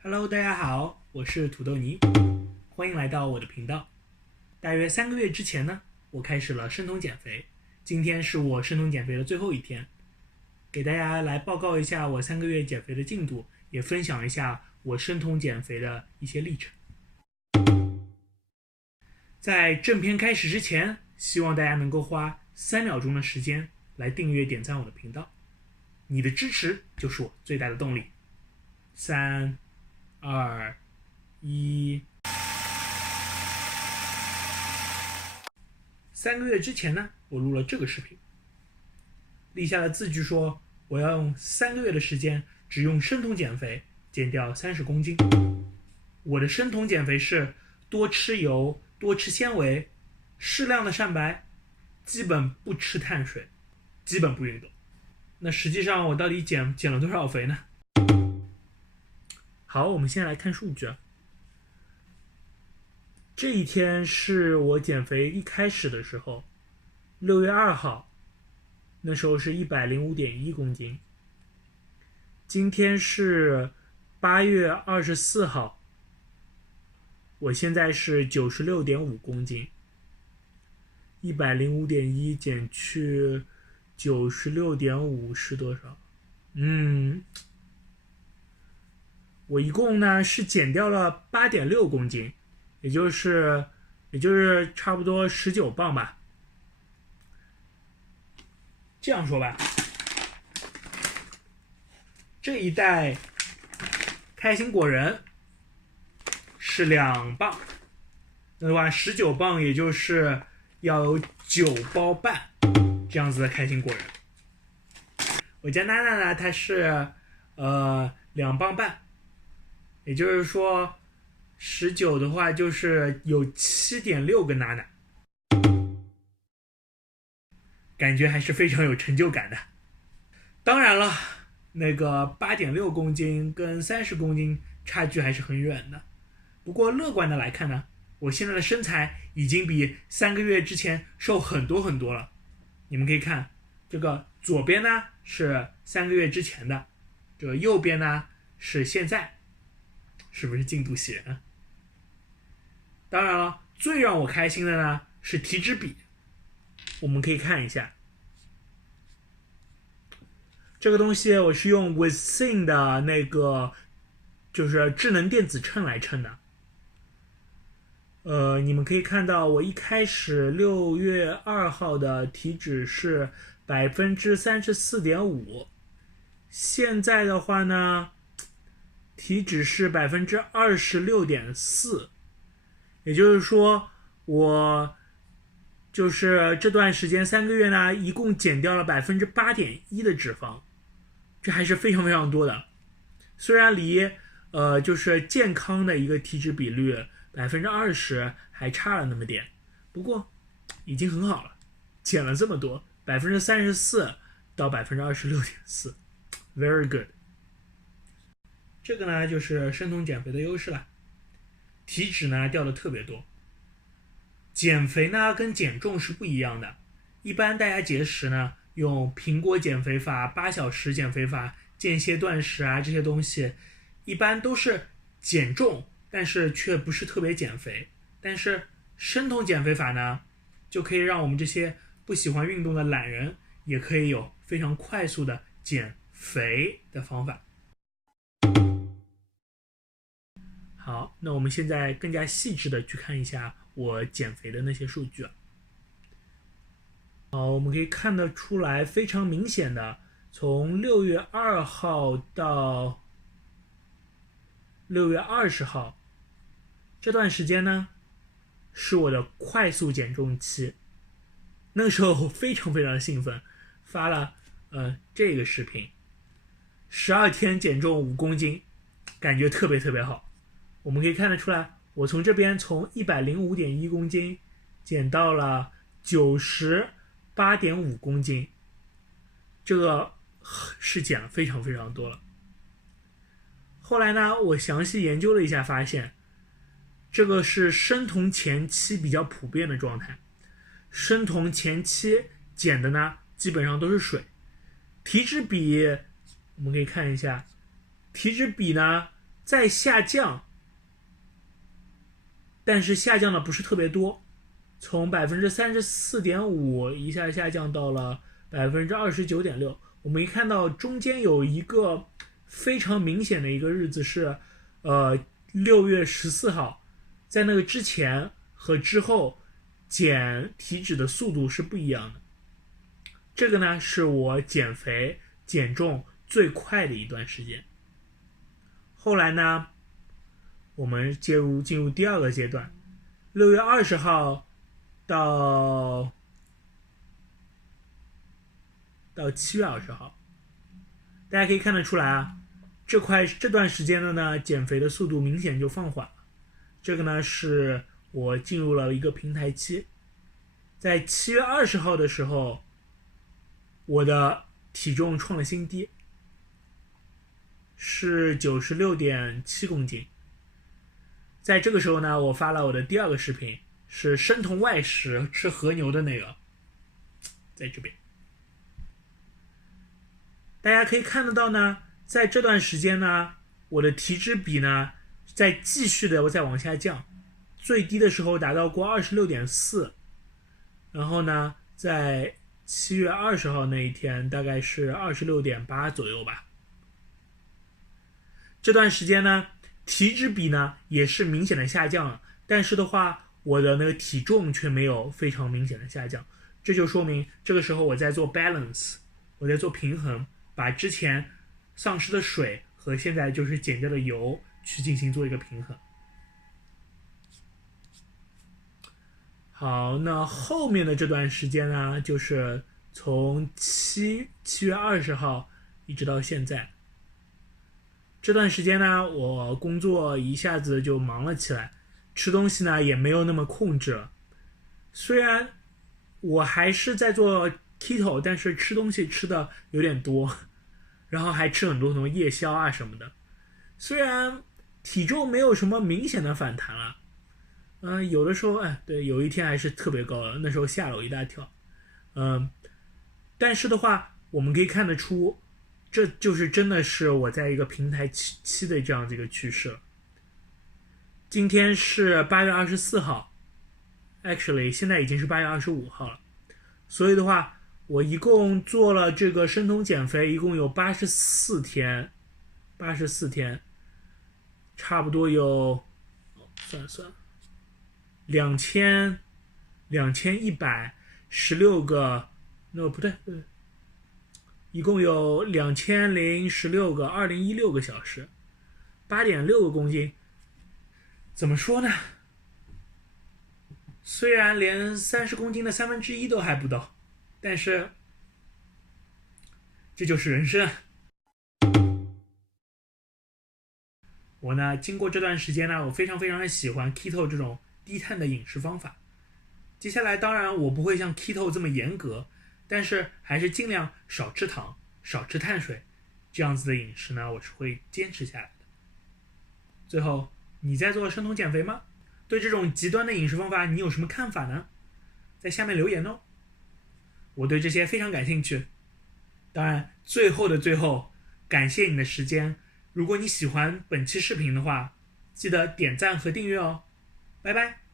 Hello，大家好，我是土豆泥，欢迎来到我的频道。大约3个月之前呢，我开始了生酮减肥，今天是我生酮减肥的最后一天，给大家来报告一下我3个月减肥的进度，也分享一下我生酮减肥的一些历程。在正片开始之前，希望大家能够花3秒钟的时间来订阅、点赞我的频道，你的支持就是我最大的动力。3、2、1。3个月之前呢，我录了这个视频，立下了字据说我要用3个月的时间，只用生酮减肥减掉30公斤。我的生酮减肥是多吃油、多吃纤维、适量的蛋白，基本不吃碳水，基本不运动。那实际上我到底减了多少肥呢？好，我们先来看数据啊。这一天是我减肥一开始的时候，6月2号，那时候是105.1公斤。今天是8月24号，我现在是96.5公斤。105.1减去96.5是多少？我一共呢是减掉了8.6公斤，也就是差不多19磅吧。这样说吧，这一袋开心果仁是2磅，那的话19磅也就是要有9包半这样子的开心果仁。我家娜娜呢，她是2磅半，也就是说19的话就是有7.6个娜娜，感觉还是非常有成就感的。当然了，那个8.6公斤跟30公斤差距还是很远的。不过乐观的来看呢，我现在的身材已经比3个月之前瘦很多很多了。你们可以看，这个左边呢是3个月之前的，这个右边呢是现在，是不是进度写呢？当然了，最让我开心的呢是体脂比，我们可以看一下。这个东西我是用 Within 的那个就是智能电子秤来称的。你们可以看到我一开始6月2号的体脂是34.5%，现在的话呢，体脂是26.4%，也就是说我就是这段时间3个月呢，一共减掉了8.1%的脂肪，这还是非常非常多的。虽然离就是健康的一个体脂比率20%还差了那么点，不过已经很好了，减了这么多，34%到26.4%，very good。这个呢就是生酮减肥的优势了，体脂呢掉的特别多。减肥呢跟减重是不一样的，一般大家节食呢用苹果减肥法、8小时减肥法、间歇断食啊这些东西，一般都是减重，但是却不是特别减肥。但是生酮减肥法呢，就可以让我们这些不喜欢运动的懒人，也可以有非常快速的减肥的方法。好，那我们现在更加细致的去看一下我减肥的那些数据。好，我们可以看得出来，非常明显的，从6月2号到6月20号这段时间呢，是我的快速减重期。那个时候非常非常兴奋，发了这个视频，12天减重5公斤，感觉特别特别好。我们可以看得出来，我从这边从105.1公斤减到了98.5公斤，这个是减了非常非常多了。后来呢，我详细研究了一下，发现这个是生酮前期比较普遍的状态。生酮前期减的呢，基本上都是水。体脂比我们可以看一下，体脂比呢在下降，但是下降的不是特别多，从 34.5% 一下下降到了 29.6%。我们可以看到中间有一个非常明显的一个日子是6月14号，在那个之前和之后减体脂的速度是不一样的。这个呢是我减肥减重最快的一段时间。后来呢，我们进入第二个阶段，6月20号到7月20号，大家可以看得出来啊，这段时间的呢，减肥的速度明显就放缓了。这个呢是我进入了一个平台期，在7月20号的时候，我的体重创了新低，是 96.7 公斤。在这个时候呢，我发了我的第二个视频，是生酮外食吃和牛的那个，在这边大家可以看得到呢，在这段时间呢，我的体脂比呢在继续的在往下降，最低的时候达到过 26.4， 然后呢在7月20号那一天大概是 26.8 左右吧。这段时间呢，体脂比呢也是明显的下降了，但是的话，我的那个体重却没有非常明显的下降，这就说明这个时候我在做 balance， 我在做平衡，把之前丧失的水和现在就是减掉的油去进行做一个平衡。好，那后面的这段时间呢，就是从7月20号一直到现在。这段时间呢，我工作一下子就忙了起来，吃东西呢也没有那么控制了。虽然我还是在做 keto， 但是吃东西吃的有点多，然后还吃很多什么夜宵啊什么的。虽然体重没有什么明显的反弹了，有的时候对，有一天还是特别高了，那时候吓了我一大跳。但是的话，我们可以看得出，这就是真的是我在一个平台期的这样的一个趋势了。今天是8月24号 ，actually 现在已经是8月25号了，所以的话，我一共做了这个生酮减肥，一共有84天，差不多有算2116个，不对，一共有2016个2016个小时，8.6个公斤。怎么说呢？虽然连30公斤的1/3都还不到，但是这就是人生。我呢，经过这段时间呢，我非常非常的喜欢 keto 这种低碳的饮食方法。接下来当然我不会像 keto 这么严格，但是还是尽量少吃糖，少吃碳水，这样子的饮食呢，我是会坚持下来的。最后，你在做生酮减肥吗？对这种极端的饮食方法你有什么看法呢？在下面留言哦，我对这些非常感兴趣。当然，最后的最后，感谢你的时间。如果你喜欢本期视频的话，记得点赞和订阅哦。拜拜。